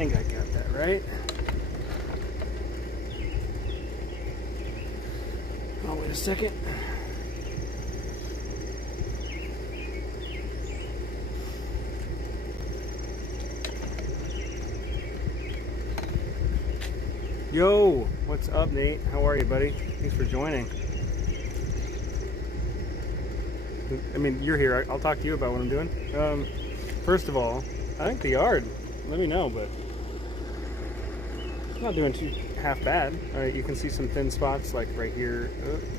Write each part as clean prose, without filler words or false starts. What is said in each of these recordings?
think I got that right. Oh, wait a second. Yo, what's up, Nate? How are you, buddy? Thanks for joining. I mean, you're here. I'll talk to you about what I'm doing. First of all, I think the yard, let me know, but it's not doing too half bad. You can see some thin spots, like right here.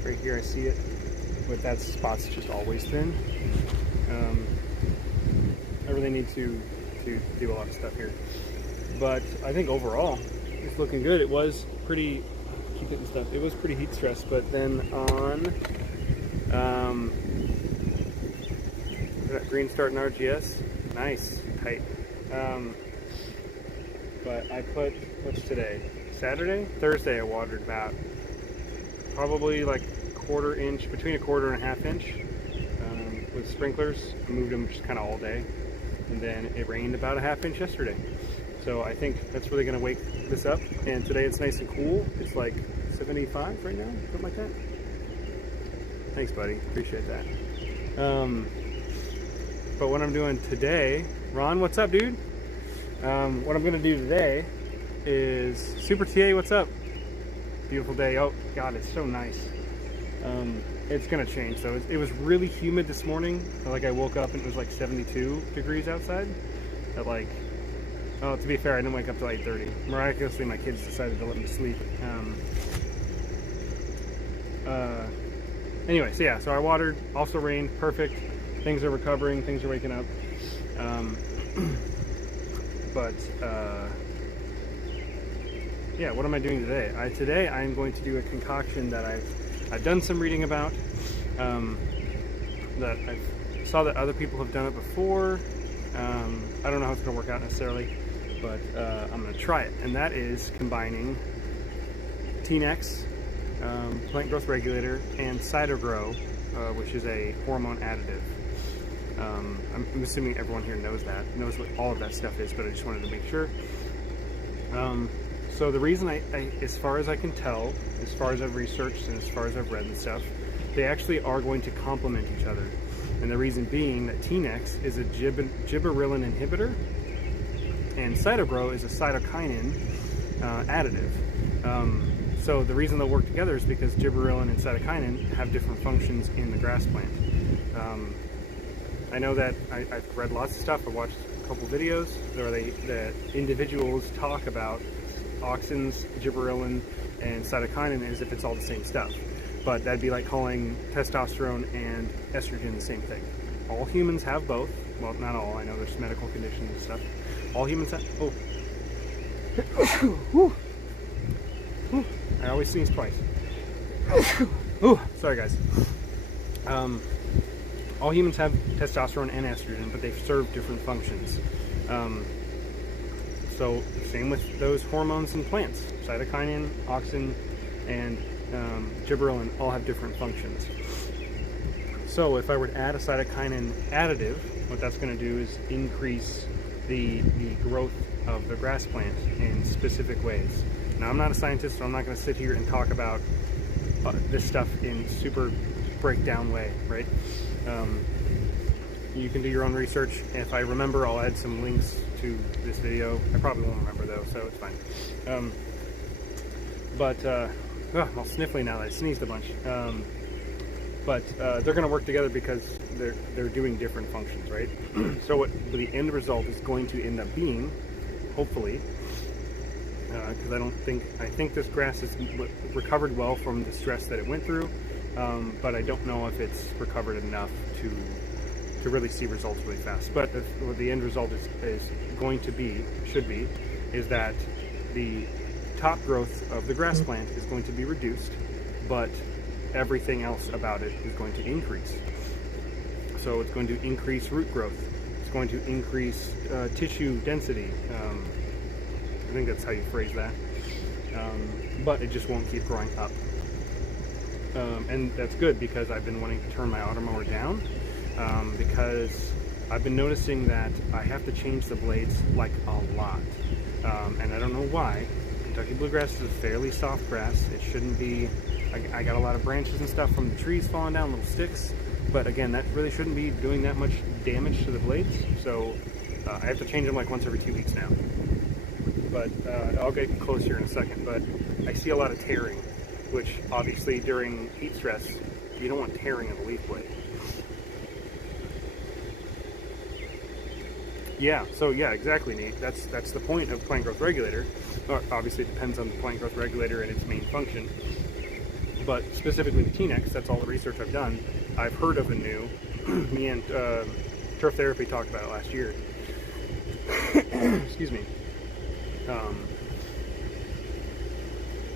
Right here, I see it. But that spot's just always thin. I really need to do a lot of stuff here. But I think overall, it's looking good. It was pretty, keep hitting stuff. It was pretty heat stressed, but then on green start in RGS, nice, tight. But I put, what's today? Saturday? Thursday I watered about probably like quarter inch, between a quarter and a half inch with sprinklers. I moved them just kind of all day. And then it rained about a half inch yesterday. So I think that's really going to wake this up. And today it's nice and cool. It's like 75 right now, something like that. Thanks, buddy. Appreciate that. But what I'm doing today, Ron, what's up, dude? What I'm going to do today is Super TA, what's up? Beautiful day. Oh, God, it's so nice. It's going to change, though. It was really humid this morning. Like, I woke up and it was like 72 degrees outside. At like, oh, to be fair, I didn't wake up till 8:30. Miraculously, my kids decided to let me sleep. Anyway, so yeah, so I watered, also rained, perfect. Things are recovering, things are waking up. Yeah, what am I doing today? Today I'm going to do a concoction that I've done some reading about, that I saw that other people have done it before. I don't know how it's going to work out necessarily, but I'm going to try it, and that is combining T-Nex, plant growth regulator, and Cytogrow, which is a hormone additive. I'm assuming everyone here knows what all of that stuff is, but I just wanted to make sure. So the reason I, as far as I can tell, as far as I've researched and as far as I've read and stuff, they actually are going to complement each other. And the reason being that T-Nex is a gibberellin inhibitor, and Cytogrow is a cytokinin additive. So the reason they'll work together is because gibberellin and cytokinin have different functions in the grass plant. I know that I've read lots of stuff. I've watched a couple videos where the individuals talk about auxins, gibberellin, and cytokinin as if it's all the same stuff. But that'd be like calling testosterone and estrogen the same thing. All humans have both. Well, not all. I know there's medical conditions and stuff. All humans have. Oh. I always sneeze twice. Ooh, sorry guys. All humans have testosterone and estrogen, but they serve different functions. So same with those hormones in plants. Cytokinin, auxin, and gibberellin all have different functions. So if I were to add a cytokinin additive, what that's going to do is increase the growth of the grass plant in specific ways. Now, I'm not a scientist, so I'm not going to sit here and talk about this stuff in super breakdown way, right? You can do your own research. If I remember, I'll add some links to this video. I probably won't remember though, so it's fine. I'm all sniffly now that I sneezed a bunch. They're going to work together because they're doing different functions, right? So what the end result is going to end up being, hopefully, because I think this grass has recovered well from the stress that it went through, but I don't know if it's recovered enough to really see results really fast. But what the end result is going to be, should be, is that the top growth of the grass plant is going to be reduced, but everything else about it is going to increase. So it's going to increase root growth. It's going to increase tissue density. I think that's how you phrase that. But it just won't keep growing up. And that's good because I've been wanting to turn my automower down because I've been noticing that I have to change the blades like a lot. and I don't know why. Kentucky bluegrass is a fairly soft grass. It shouldn't be. I got a lot of branches and stuff from the trees falling down, little sticks. But again, that really shouldn't be doing that much damage to the blades. So I have to change them like once every 2 weeks now. But I'll get close here in a second. But I see a lot of tearing, which obviously during heat stress, you don't want tearing of the leaf blade. Yeah, so yeah, exactly, Nate. That's the point of plant growth regulator. Obviously, it depends on the plant growth regulator and its main function. But specifically the T-Nex, that's all the research I've done. I've heard of a new. Me and Turf Therapy talked about it last year. Excuse me.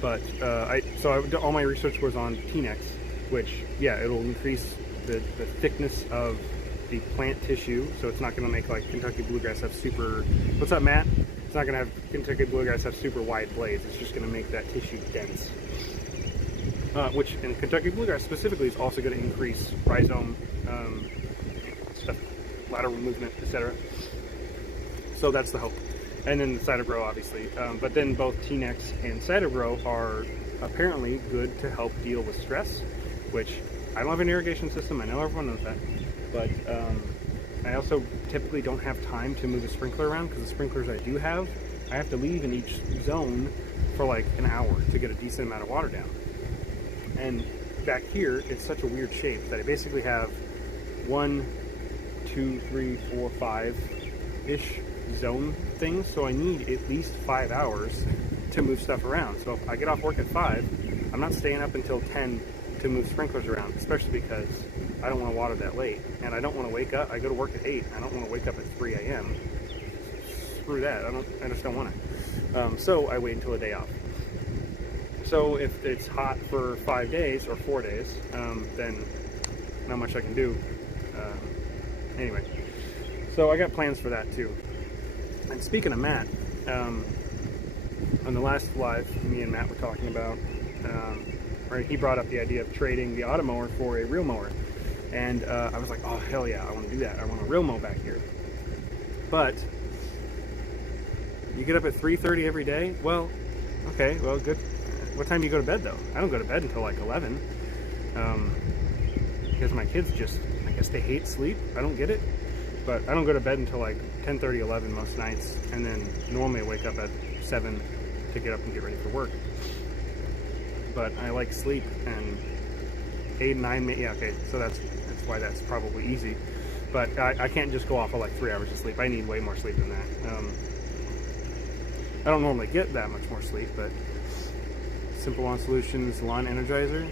All my research was on T-Nex, which, yeah, it'll increase the thickness of the plant tissue, so it's not going to make like Kentucky bluegrass have super. What's up, Matt? It's not going to have Kentucky bluegrass have super wide blades. It's just going to make that tissue dense. Which in Kentucky bluegrass specifically is also going to increase rhizome stuff, lateral movement, etc. So that's the hope. And then the Cytogrow, obviously. But then both T-Nex and Cytogrow are apparently good to help deal with stress, which I don't have an irrigation system. I know everyone knows that. But I also typically don't have time to move the sprinkler around, because the sprinklers I do have, I have to leave in each zone for like an hour to get a decent amount of water down. And back here, it's such a weird shape that I basically have 1, 2, 3, 4, 5-ish zone things, so I need at least 5 hours to move stuff around. So if I get off work at 5, I'm not staying up until 10 to move sprinklers around, especially because I don't want to water that late, and I don't want to wake up. I go to work at 8. I don't want to wake up at 3 a.m. Screw that. I just don't want to. So I wait until a day off. So if it's hot for 5 days or 4 days, then not much I can do. Anyway, so I got plans for that too. And speaking of Matt, on the last live me and Matt were talking about, right, he brought up the idea of trading the Automower for a real mower. And I was like, oh, hell yeah, I want to do that. I want a real mow back here. But you get up at 3:30 every day? Well, okay, well, good. What time do you go to bed, though? I don't go to bed until like 11. Because my kids just, I guess they hate sleep. I don't get it. But I don't go to bed until like 10:30, 11 most nights. And then normally I wake up at 7 to get up and get ready for work. But I like sleep, and 8, 9, yeah, okay, so that's why that's probably easy. But I can't just go off of like 3 hours of sleep. I need way more sleep than that. I don't normally get that much more sleep, but Simple Lawn Solutions Lawn Energizer.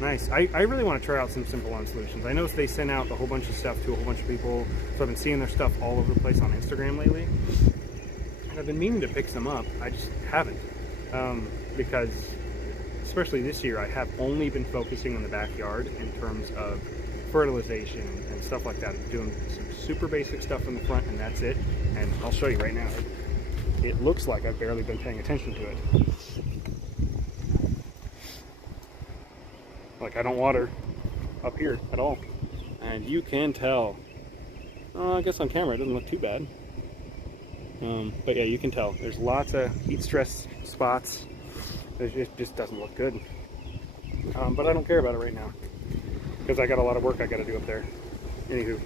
Nice. I really want to try out some Simple Lawn Solutions. I noticed they send out a whole bunch of stuff to a whole bunch of people, so I've been seeing their stuff all over the place on Instagram lately. And I've been meaning to pick some up. I just haven't. Because especially this year, I have only been focusing on the backyard in terms of fertilization and stuff like that. I'm doing some super basic stuff in the front, and that's it. And I'll show you right now. It looks like I've barely been paying attention to it. Like, I don't water up here at all. And you can tell. I guess on camera it doesn't look too bad. But yeah, you can tell. There's lots of heat stress spots. It just doesn't look good. But I don't care about it right now, because I got a lot of work I got to do up there. Anywho.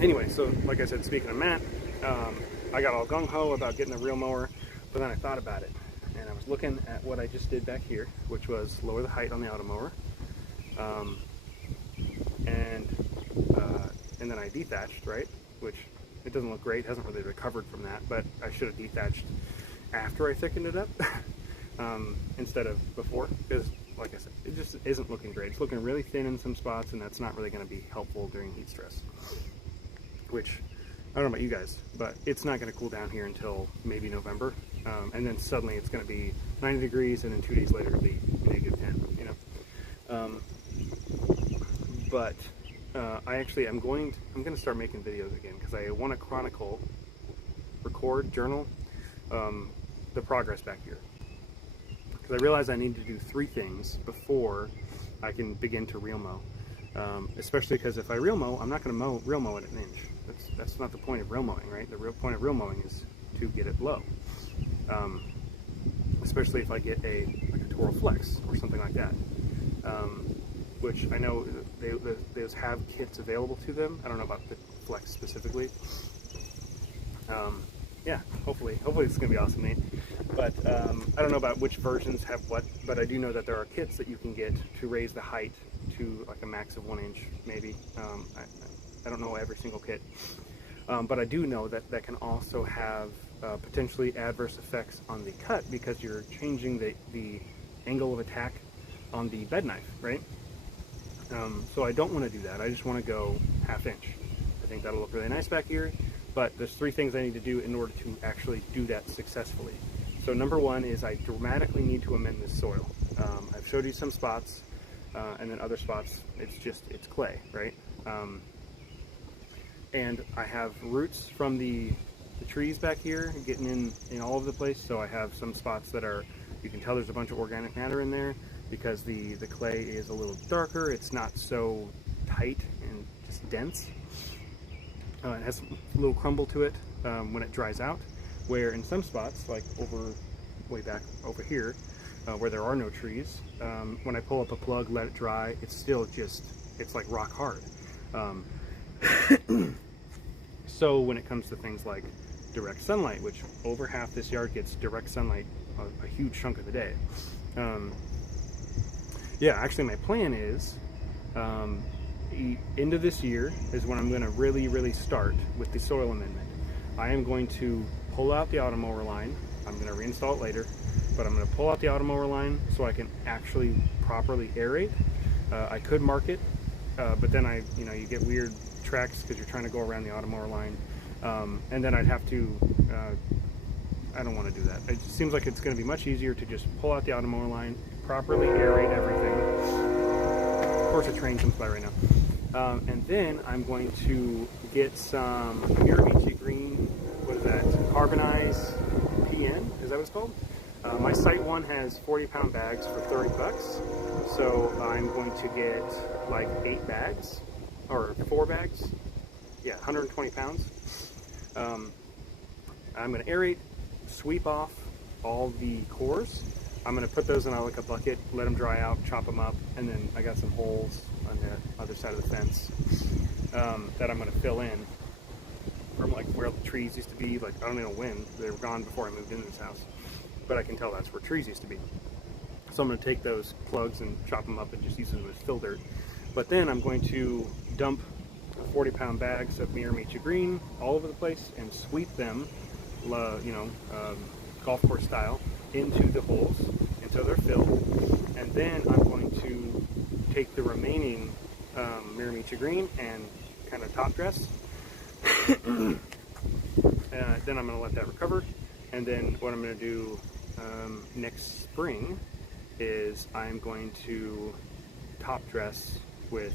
Anyway, so like I said, speaking of Matt, I got all gung-ho about getting a real mower, but then I thought about it, and I was looking at what I just did back here, which was lower the height on the Automower, and then I dethatched, right, which it doesn't look great, hasn't really recovered from that, but I should have dethatched after I thickened it up instead of before, because like I said, it just isn't looking great. It's looking really thin in some spots, and that's not really going to be helpful during heat stress, which I don't know about you guys, but it's not going to cool down here until maybe November, and then suddenly it's going to be 90 degrees, and then 2 days later it'll be -10, you know. But I'm going to start making videos again, because I want to journal the progress back here, because I realize I need to do 3 things before I can begin to real mow. Especially because if I real mow, I'm not going to real mow it at an inch. That's not the point of real mowing, right? The real point of real mowing is to get it low. Especially if I get like a Toro Flex or something like that, which I know those have kits available to them. I don't know about the Flex specifically. Yeah, hopefully it's gonna be awesome, Nate. But I don't know about which versions have what, but I do know that there are kits that you can get to raise the height to like a max of 1 inch, maybe. I don't know every single kit, but I do know that can also have potentially adverse effects on the cut because you're changing the angle of attack on the bed knife, right? So I don't want to do that. I just want to go 1/2 inch. I think that'll look really nice back here. But there's 3 things I need to do in order to actually do that successfully. So number 1 is I dramatically need to amend this soil. I've showed you some spots, and then other spots, it's clay, right? And I have roots from the trees back here getting in all over the place. So I have some spots that you can tell there's a bunch of organic matter in there because the clay is a little darker. It's not so tight and just dense. It has a little crumble to it when it dries out, where in some spots, like way back over here, where there are no trees, when I pull up a plug, let it dry, it's like rock hard. So when it comes to things like direct sunlight, which over half this yard gets direct sunlight a huge chunk of the day. Yeah, actually my plan is end of this year is when I'm going to really start with the soil amendment. I am going to pull out the automower line. I'm going to reinstall it later, but I'm going to pull out the automower line so I can actually properly aerate. I could mark it, but then you get weird tracks because you're trying to go around the automower line, and then I'd have to. I don't want to do that. It just seems like it's going to be much easier to just pull out the automower line, properly aerate everything. Of course, a train comes by right now. And then I'm going to get some Miramichi Green, what is that, carbonized PN, is that what it's called? My site one has 40-pound bags for $30, so I'm going to get like 8 bags, or 4 bags, yeah, 120 pounds. I'm going to aerate, sweep off all the cores. I'm going to put those in like a bucket, let them dry out, chop them up, and then I got some holes on the other side of the fence that I'm going to fill in from like where the trees used to be. Like, I don't know when, they were gone before I moved into this house, but I can tell that's where trees used to be. So I'm going to take those plugs and chop them up and just use them as fill dirt. But then I'm going to dump 40-pound bags of Miramichi Green all over the place and sweep them, golf course style, into the holes until they're filled. And then I'm going to take the remaining Miramichi Green and kind of top dress. Then I'm going to let that recover. And then what I'm going to do next spring is I'm going to top dress with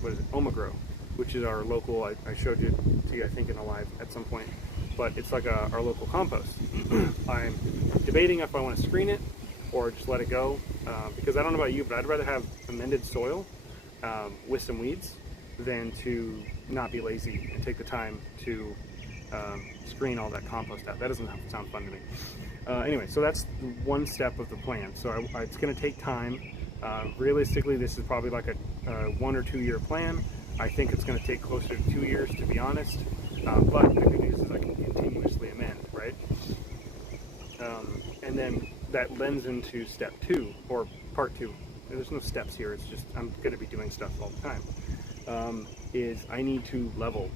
what is it, Omagro, which is our local, I showed you to you I think in a live at some point, but it's like our local compost. I'm debating if I want to screen it or just let it go, because I don't know about you, but I'd rather have amended soil with some weeds than to not be lazy and take the time to screen all that compost out. That doesn't sound fun to me. Anyway, so that's one step of the plan. So it's going to take time. Realistically, this is probably like a 1 or 2 year plan. I think it's going to take closer to 2 years, to be honest. But the good news is I can continuously amend, right? And then that lends into step 2, or part 2. There's no steps here. It's just I'm going to be doing stuff all the time. Is I need to level,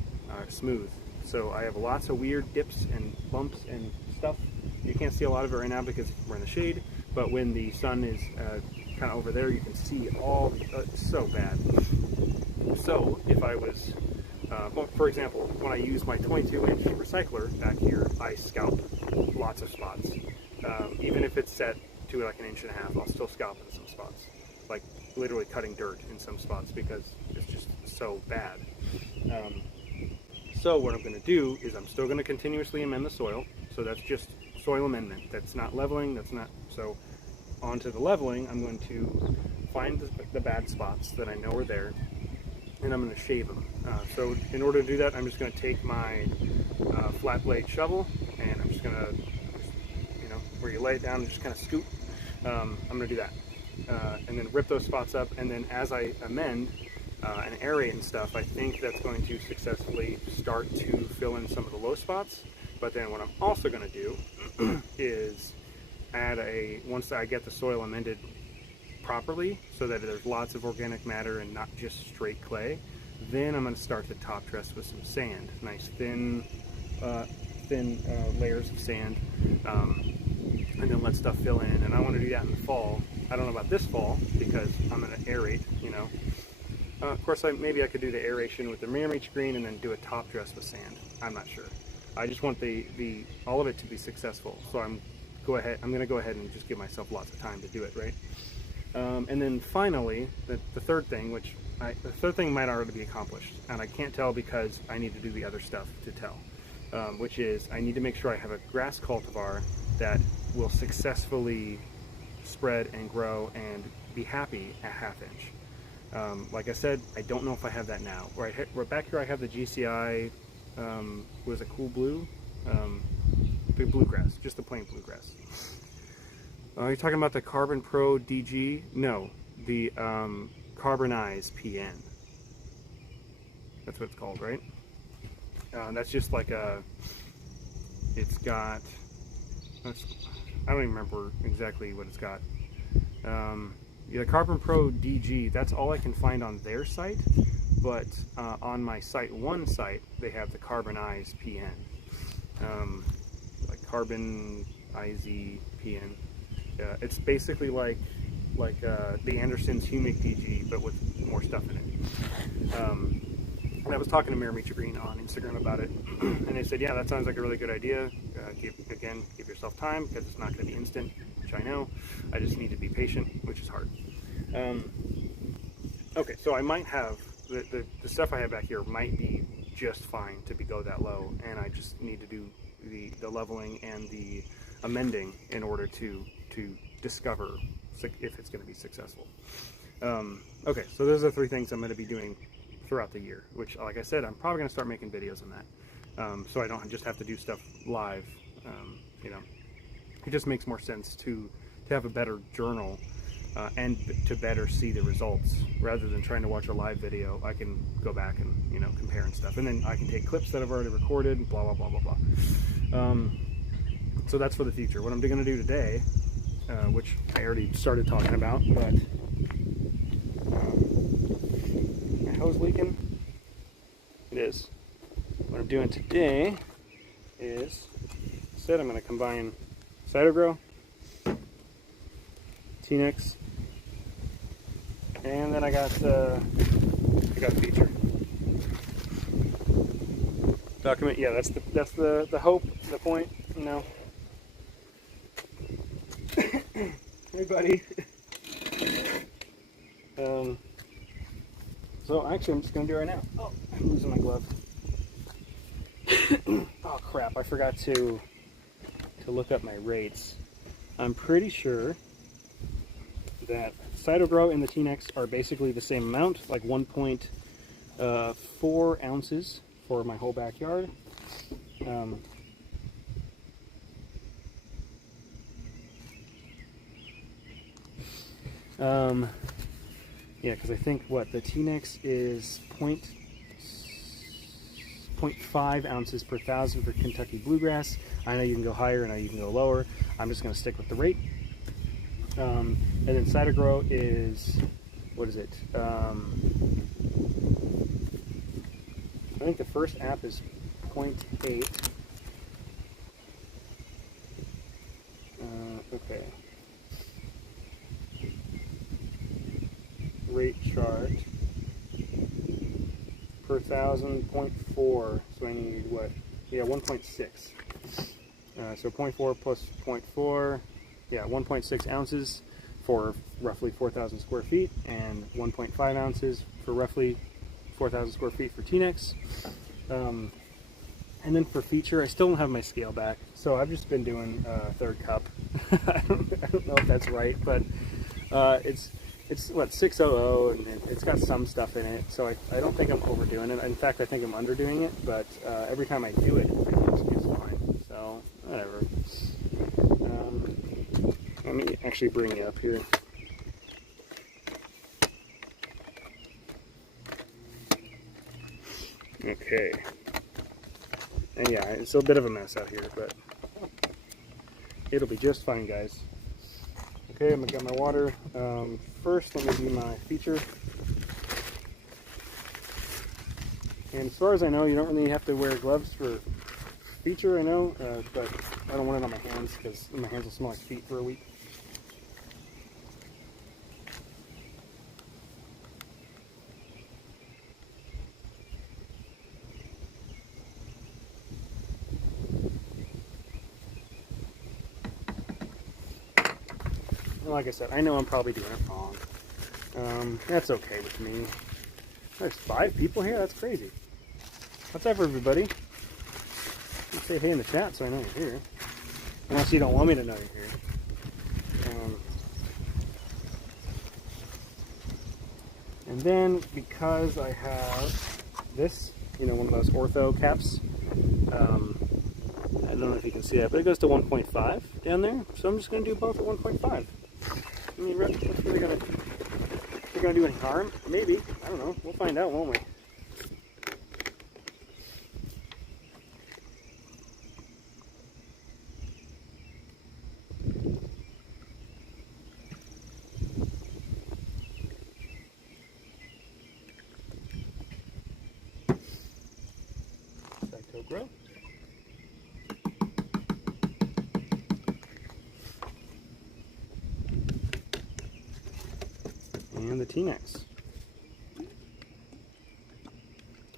smooth. So I have lots of weird dips and bumps and stuff. You can't see a lot of it right now because we're in the shade. But when the sun is kind of over there, you can see all. It's so bad. So if I was, for example, when I use my 22-inch recycler back here, I scalp lots of spots. Even if it's set to like 1.5 inches, I'll still scalp in some spots. Like literally cutting dirt in some spots because it's just so bad. So what I'm going to do is I'm still going to continuously amend the soil. So that's just soil amendment. That's not leveling. That's not, so onto the leveling, I'm going to find the bad spots that I know are there, and I'm going to shave them. So in order to do that, I'm just going to take my flat blade shovel, and I'm just going to, you know, where you lay it down and just kind of scoop. I'm going to do that. And then rip those spots up, and then as I amend and aerate and stuff, I think that's going to successfully start to fill in some of the low spots. But then what I'm also going to do is add once I get the soil amended properly so that there's lots of organic matter and not just straight clay, then I'm going to start to top dress with some sand, nice thin layers of sand, and then let stuff fill in. And I want to do that in the fall. I don't know about this fall because I'm going to aerate, you know. Of course, maybe I could do the aeration with the Miramax green and then do a top dress with sand. I'm not sure. I just want all of it to be successful. So I'm going to go ahead and just give myself lots of time to do it, right? And then finally, the third thing, the third thing might already be accomplished, and I can't tell because I need to do the other stuff to tell, which is I need to make sure I have a grass cultivar that will successfully spread and grow and be happy at 1/2 inch. Like I said, I don't know if I have that now. Right back here I have the GCI, was it Cool Blue? The bluegrass, just the plain bluegrass. Are you talking about the Carbon Pro DG? No, the Carbonize PN. That's what it's called, right? That's just like it's got, I don't even remember exactly what it's got. Yeah, Carbon Pro DG, that's all I can find on their site, but on my Site 1 site, they have the Carbonize PN. Like Carbon IZ PN. It's basically like the Anderson's Humic DG, but with more stuff in it. And I was talking to Miramax Green on Instagram about it, and they said, yeah, that sounds like a really good idea. Give yourself time, because it's not going to be instant, which I know. I just need to be patient, which is hard. Okay, so I might have, the stuff I have back here might be just fine to go that low, and I just need to do the leveling and the amending in order to discover if it's going to be successful. Okay, so those are the 3 things I'm going to be doing throughout the year, which, like I said, I'm probably going to start making videos on that, so I don't just have to do stuff live. You know, it just makes more sense to have a better journal and to better see the results rather than trying to watch a live video. I can go back and, you know, compare and stuff, and then I can take clips that I've already recorded, blah blah blah blah blah. So that's for the future. What I'm going to do today, which I already started talking about, but my hose leaking. It is. What I'm doing today is, I'm going to combine Cytogrow, T-Nex, and then I got Feature. Document. Yeah, that's the hope, the point. You know. Hey, buddy. So actually, I'm just gonna do it right now. Oh, I'm losing my glove. Oh crap! I forgot to look up my rates. I'm pretty sure that Cytogrow and the T-Nex are basically the same amount, like 1.4 ounces for my whole backyard. Yeah, because I think the T-Nex is 0.5 ounces per 1,000 for Kentucky Bluegrass. I know you can go higher, I know you can go lower. I'm just going to stick with the rate. And then Cytogrow is, what is it? I think the first app is 0.8. Okay. Rate chart per 1,000, 0.4. So I need what? Yeah, 1.6. So 0.4 plus 0.4. Yeah, 1.6 ounces for roughly 4,000 square feet, and 1.5 ounces for roughly 4,000 square feet for T-Nex. And then for Feature, I still don't have my scale back, so I've just been doing 1/3 cup. I don't know if that's right, but it's what, 600, and it's got some stuff in it, so I don't think I'm overdoing it. In fact, I think I'm underdoing it, but every time I do it, it's fine. So whatever. Let me actually bring you up here. Okay. And yeah, it's a bit of a mess out here, but it'll be just fine, guys. Okay, I'm gonna get my water. First, let me do my feature. And as far as I know, you don't really have to wear gloves for feature, I know, but I don't want it on my hands because my hands will smell like feet for a week. Like I said, I know I'm probably doing it wrong. That's okay with me. There's 5 people here? That's crazy. What's up, everybody? Say hey in the chat so I know you're here. Unless you don't want me to know you're here. And then, because I have this, you know, one of those ortho caps, I don't know if you can see that, but it goes to 1.5 down there. So I'm just going to do both at 1.5. I mean, what's really gonna do any harm? Maybe. I don't know. We'll find out, won't we? Psycho grow. And the T-Nex.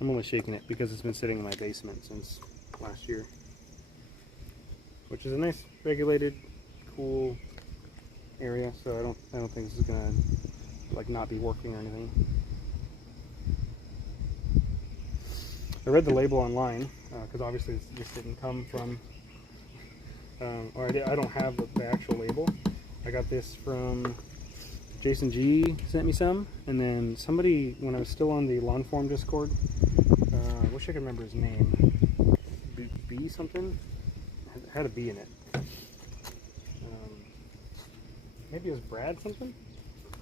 I'm only shaking it because it's been sitting in my basement since last year, which is a nice regulated, cool area. So I don't think this is gonna like not be working or anything. I read the label online because obviously this didn't come from, or I don't have the actual label. I got this from Jason G sent me some, and then somebody, when I was still on the Lawn Form Discord, I wish I could remember his name, B something, it had a B in it, maybe it was Brad something,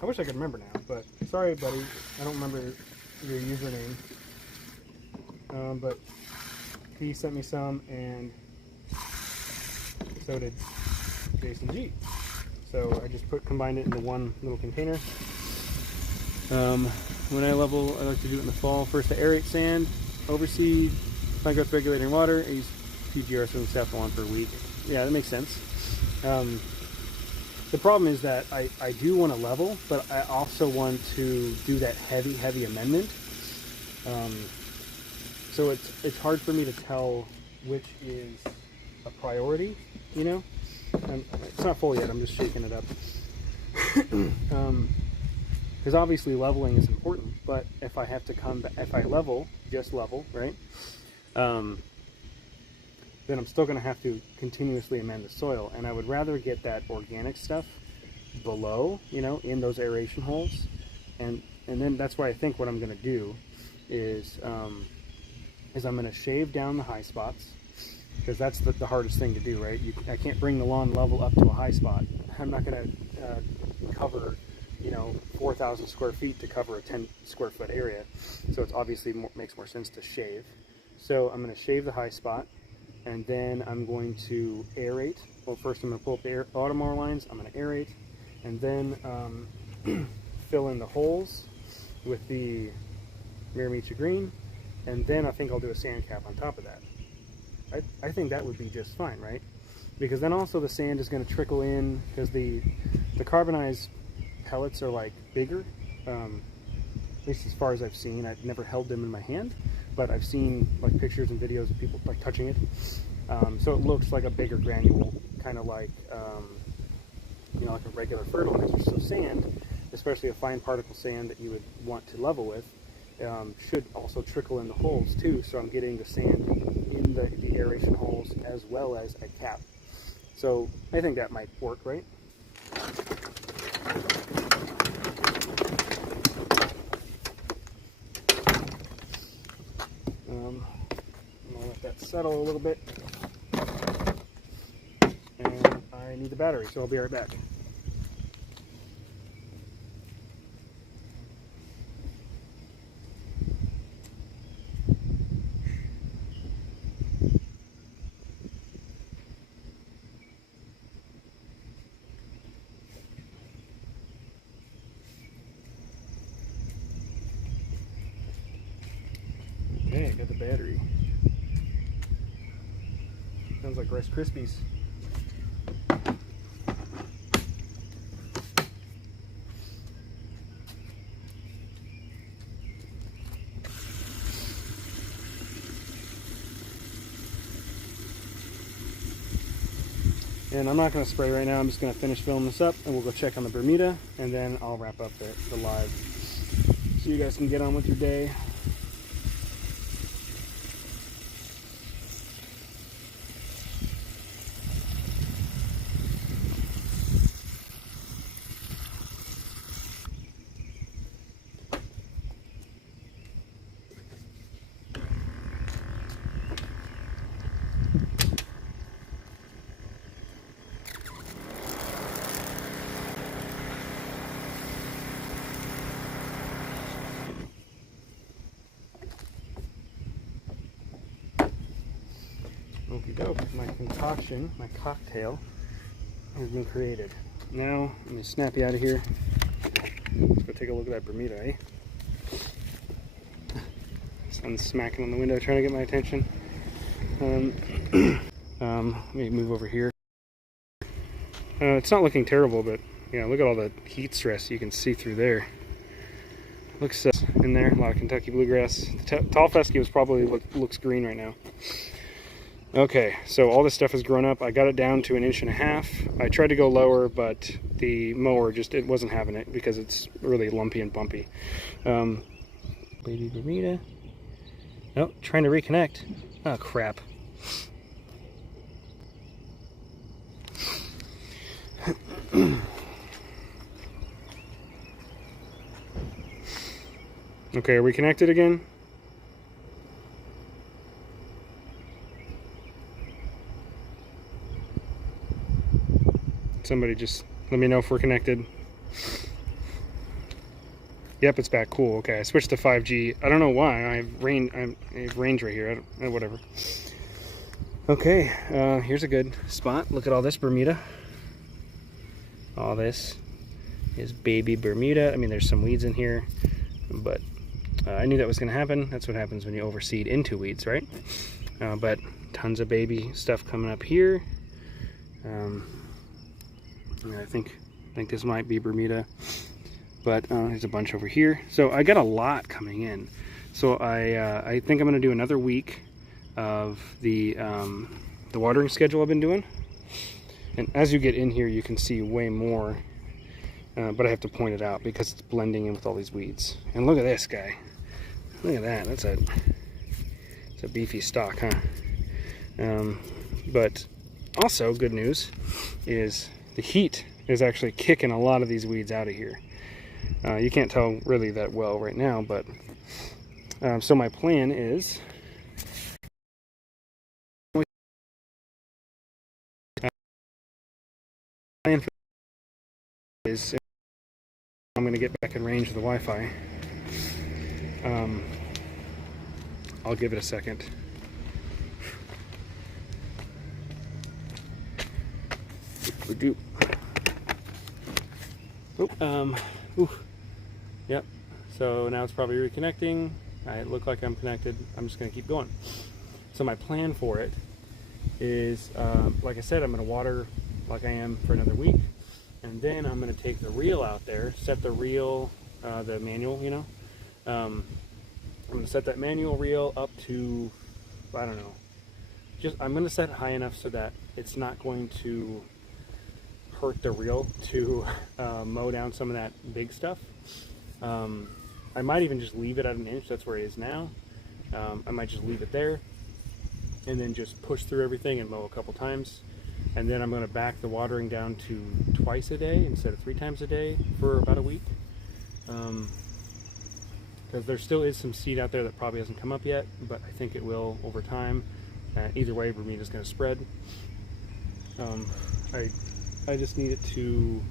I wish I could remember now, but sorry buddy, I don't remember your username, but he sent me some, and so did Jason G. So I just combined it into one little container. When I level, I like to do it in the fall. First, I aerate sand, overseed, plant growth regulating water. I use PGR so staff on for a week. Yeah, that makes sense. The problem is that I do want to level, but I also want to do that heavy amendment. So it's hard for me to tell which is a priority, you know? It's not full yet, I'm just shaking it up. Because obviously leveling is important, but if I have to come back, if I level, just level, right? Then I'm still going to have to continuously amend the soil, and I would rather get that organic stuff below, you know, in those aeration holes, and then that's why I think what I'm going to do is I'm going to shave down the high spots, because that's the hardest thing to do, right? I can't bring the lawn level up to a high spot. I'm not going to cover, you know, 4,000 square feet to cover a 10 square foot area. So it's obviously makes more sense to shave. So I'm going to shave the high spot, and then I'm going to aerate. Well, first I'm going to pull up the automower lines. I'm going to aerate, and then fill in the holes with the Miramichi green, and then I think I'll do a sand cap on top of that. I think that would be just fine, right? Because then also the sand is going to trickle in, because the carbonized pellets are like bigger, at least as far as I've seen. I've never held them in my hand, but I've seen like pictures and videos of people like touching it. So it looks like a bigger granule, kind of like, you know, like a regular fertilizer. So sand, especially a fine particle sand that you would want to level with, should also trickle in the holes too, so I'm getting the sand in the aeration holes as well as a cap. So I think that might work, right? I'm gonna let that settle a little bit. And I need the battery, so I'll be right back. Okay, I got the battery. Sounds like Rice Krispies. And I'm not going to spray right now. I'm just going to finish filling this up, and we'll go check on the Bermuda, and then I'll wrap up the live so you guys can get on with your day. Okie doke, my concoction, my cocktail has been created. Now, let me snap you out of here. Let's go take a look at that Bermuda, eh? Sun's smacking on the window trying to get my attention. Let me move over here. It's not looking terrible, but yeah, look at all the heat stress you can see through there. Looks in there, a lot of Kentucky bluegrass. The tall fescue probably looks green right now. Okay, so all this stuff has grown up. I got it down to 1.5 inches. I tried to go lower, but the mower it wasn't having it because it's really lumpy and bumpy. Baby Bermuda. Oh, trying to reconnect. Oh, crap. Okay, are we connected again? Somebody just let me know if we're connected. Yep, it's back. Cool. Okay, I switched to 5G. I don't know why. I have range right here. Whatever. Okay, here's a good spot. Look at all this Bermuda. All this is baby Bermuda. I mean, there's some weeds in here, but I knew that was going to happen. That's what happens when you overseed into weeds, right? But tons of baby stuff coming up here. I think this might be Bermuda, but there's a bunch over here. So I got a lot coming in. So I think I'm going to do another week of the watering schedule I've been doing. And as you get in here, you can see way more, but I have to point it out because it's blending in with all these weeds. And look at this guy. Look at that. It's a beefy stalk, huh? But also, good news is the heat is actually kicking a lot of these weeds out of here. You can't tell really that well right now, but so my plan is I'm going to get back in range of the Wi-Fi. I'll give it a second. Yep. So now it's probably reconnecting. I look like I'm connected. I'm just going to keep going. So my plan for it is, like I said, I'm going to water like I am for another week, and then I'm going to take the reel out there, set the reel, the manual, you know. I'm going to set that manual reel up to, I don't know, I'm going to set it high enough so that it's not going to hurt the reel to mow down some of that big stuff. I might even just leave it at 1 inch. That's where it is now. I might just leave it there and then just push through everything and mow a couple times. And then I'm going to back the watering down to twice a day instead of 3 times a day for about a week. because there still is some seed out there that probably hasn't come up yet, but I think it will over time. Either way, Bermuda's going to spread. I just need it to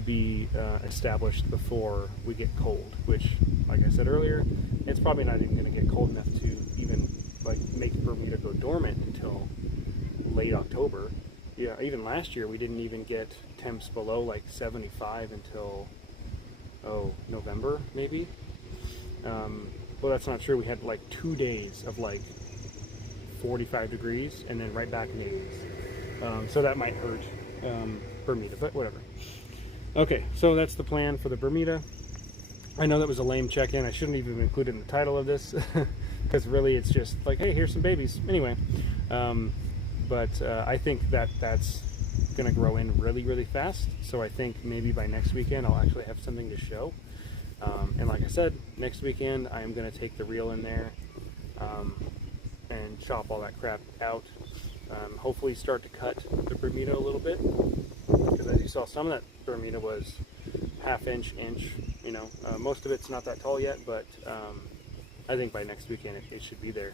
be established before we get cold, which, like I said earlier, it's probably not even going to get cold enough to even like make Bermuda go dormant until late October. Yeah, even last year we didn't even get temps below like 75 until November maybe. Well, that's not true. We had like 2 days of like 45 degrees and then right back in the 80s. So that might hurt Bermuda, but whatever. Okay, so that's the plan for the Bermuda. I know that was a lame check-in. I shouldn't even include it in the title of this because really it's just like, hey, here's some babies. Anyway, but I think that's going to grow in really, really fast. So I think maybe by next weekend I'll actually have something to show. And like I said, next weekend I am going to take the reel in there and chop all that crap out. Hopefully start to cut the Bermuda a little bit, because as you saw, some of that Bermuda was half-inch, you know. Most of it's not that tall yet, but I think by next weekend it should be there.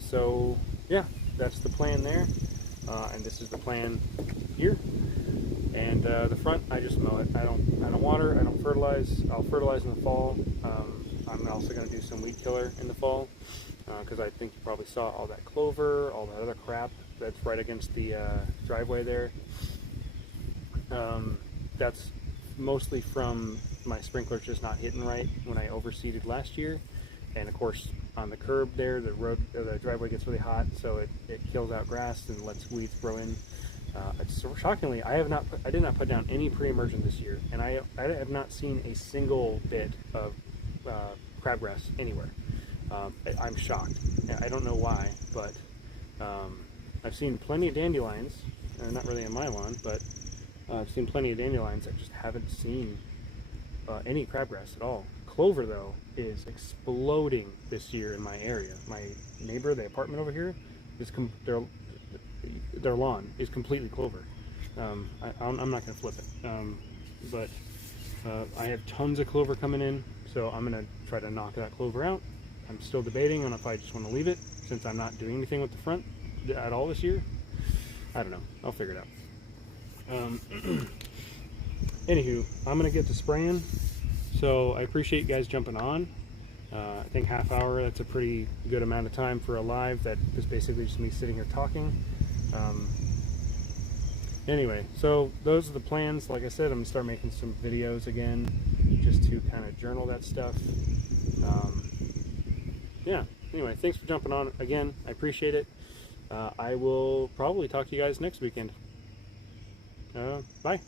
So yeah, that's the plan there, and this is the plan here. And the front, I just mow it. I don't water. I don't fertilize. I'll fertilize in the fall. I'm also going to do some weed killer in the fall, because I think you probably saw all that clover, all that other crap that's right against the driveway there. That's mostly from my sprinklers just not hitting right when I overseeded last year. And of course, on the curb there, the driveway gets really hot, so it kills out grass and lets weeds grow in. So shockingly, I did not put down any pre-emergent this year, and I have not seen a single bit of crabgrass anywhere. I'm shocked. I don't know why, but I've seen plenty of dandelions. Not really on my lawn, but I've seen plenty of dandelions. I just haven't seen any crabgrass at all. Clover, though, is exploding this year in my area. My neighbor, the apartment over here, is their lawn is completely clover. I'm not going to flip it, but I have tons of clover coming in, so I'm going to try to knock that clover out. I'm still debating on if I just want to leave it, since I'm not doing anything with the front at all this year. I don't know. I'll figure it out. Anywho, I'm going to get to spraying, so I appreciate you guys jumping on. I think half hour, that's a pretty good amount of time for a live that is basically just me sitting here talking. Anyway, so those are the plans. Like I said, I'm going to start making some videos again, just to kind of journal that stuff. Yeah, anyway, thanks for jumping on again. I appreciate it. I will probably talk to you guys next weekend. Bye.